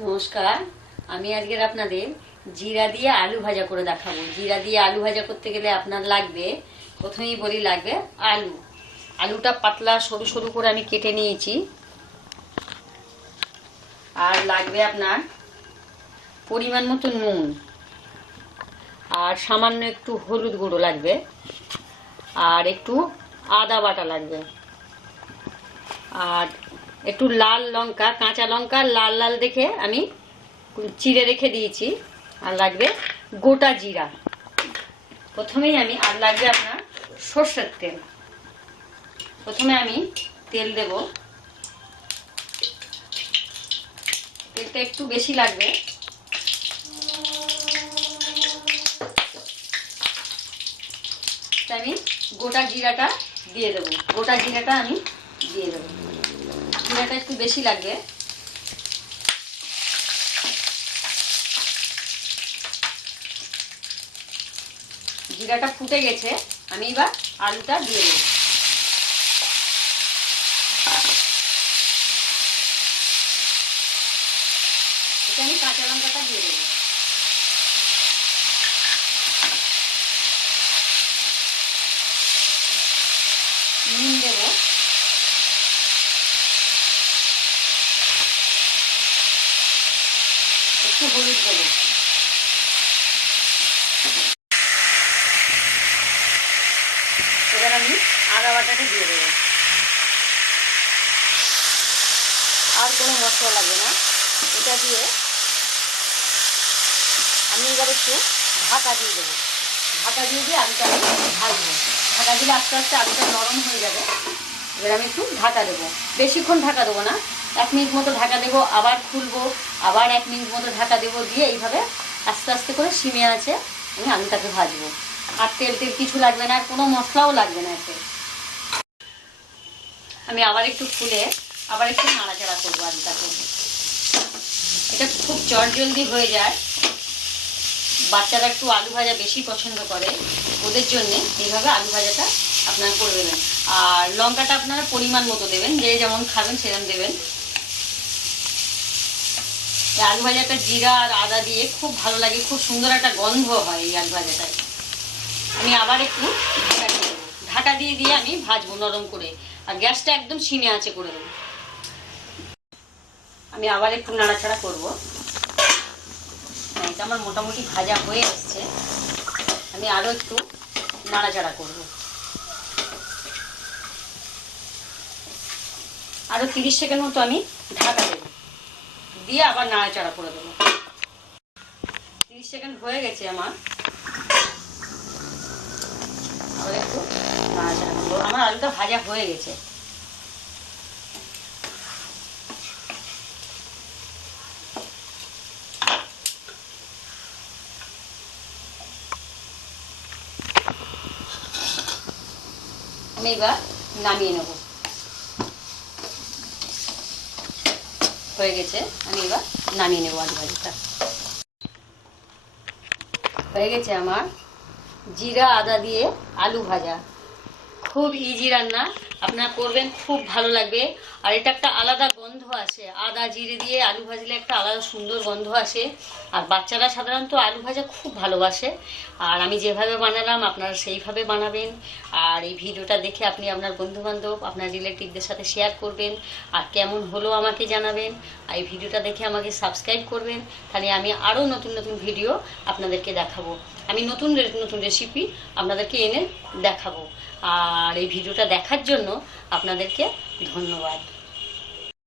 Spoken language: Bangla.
নমস্কার, আমি আজকের আপনাদের জিরা দিয়ে আলু ভাজা করে দেখাবো। জিরা দিয়ে আলু ভাজা করতে গেলে আপনার লাগবে, প্রথমেই বলি লাগবে আলু। আলুটা পাতলা সরু সরু করে আমি কেটে নিয়েছি। আর লাগবে আপনার পরিমাণ মতো নুন। আর সামান্য একটু হলুদ গুঁড়ো লাগবে। আর একটু আদা বাটা লাগবে। আর একটু লাল লঙ্কা, কাঁচা লঙ্কা, লাল লাল দেখে আমি চিড়ে রেখে দিয়েছি। আর লাগবে গোটা জিরা। প্রথমেই আমি, আর লাগবে আপনার সর্ষের তেল। প্রথমে আমি তেল দেব। তেলটা একটু বেশি লাগবে। আমি গোটা জিরাটা দিয়ে দেবো। গোটা জিরাটা আমি দিয়ে দেবো। জিরাটা একটু বেশি লাগবে জিরাটা ফুটে গেছে আমি এবার আলুটা দিয়ে দেবো এটা আমি কাঁচা লঙ্কাটা দিয়ে দেবো নুন দেবো একটু হলুদ দেবো এবার আমি আদা বাটাটা দিয়ে দেবো। আর কোনো মশলা লাগবে না। এটা দিয়ে আমি এবার একটু ঢাকা দিয়ে দেবো। ঢাকা দিয়ে দিয়ে আলুটা আমি ভাজবো। ঢাকা দিলে আস্তে আস্তে আলুটা নরম হয়ে যাবে। এবার আমি একটু ঢাকা দেবো। বেশিক্ষণ ঢাকা দেবো না। এক মিনিট মতো ঢাকা দেবো, আবার খুলবো, আবার এক মিনিট মতো ঢাকা দেবো, দিয়ে এইভাবে আস্তে আস্তে করে সিমে আছে, আমি আলুটাকে ভাজবো। আর তেল তেল কিছু লাগবে না, কোনো মশলাও লাগবে না এতে। আমি আবার একটু খুলে আবার একটু নাড়াচাড়া করব আলুটাকে এটা খুব চটজলদি হয়ে যায়। বাচ্চারা একটু আলু ভাজা বেশি পছন্দ করে। ওদের জন্য এইভাবে আলু ভাজাটা আপনারা করে দেবেন। আর লঙ্কাটা আপনারা পরিমাণ মতো দেবেন, যে যেমন খাবেন সেরকম দেবেন। আলু ভাজাটা জিরা আর আদা দিয়ে খুব ভালো লাগে, খুব সুন্দর একটা গন্ধ হয় এই আলু ভাজাটায়। আমি আবার একটু ঢাকা দিয়ে দিয়ে আমি ভাজবো নরম করে। আর গ্যাসটা একদম সিমে আছে করে দেবো। আমি আবার একটু নাড়াচাড়া করব। হ্যাঁ এটা আমার মোটামুটি ভাজা হয়ে এসছে। আমি আরও একটু নাড়াচাড়া করব। আরও তিরিশ সেকেন্ড মতো আমি ঢাকা দেবো। দিয়ে আবার নাড়াচাড়া করে দেবো। তিরিশ সেকেন্ড হয়ে গেছে আমার। আমার আলুটা ভাজা হয়ে গেছে। আমি এবার নামিয়ে নেব। হয়ে গেছে, আমি এবার নামিয়ে নেব আলু ভাজিটা হয়ে গেছে আমার জিরা, আদা দিয়ে আলু ভাজা। খুব ইজি রান্না। আপনারা করবেন, খুব ভালো লাগবে। আর এটা একটা আলাদা গন্ধ আসে। আদা, জিরে দিয়ে আলু ভাজলে একটা আলাদা সুন্দর গন্ধ আসে। আর বাচ্চারা সাধারণত আলু ভাজা খুব ভালোবাসে। আর আমি যেভাবে বানালাম, আপনারা সেইভাবে বানাবেন। আর এই ভিডিওটা দেখে আপনি আপনার বন্ধুবান্ধব, আপনার রিলেটিভদের সাথে শেয়ার করবেন। আর কেমন হলো আমাকে জানাবেন। আর এই ভিডিওটা দেখে আমাকে সাবস্ক্রাইব করবেন। তাহলে আমি আরও নতুন নতুন ভিডিও আপনাদেরকে দেখাবো। আমি নতুন নতুন রেসিপি আপনাদেরকে এনে দেখাবো। আর এই ভিডিওটা দেখার জন্য আপনাদেরকে ধন্যবাদ।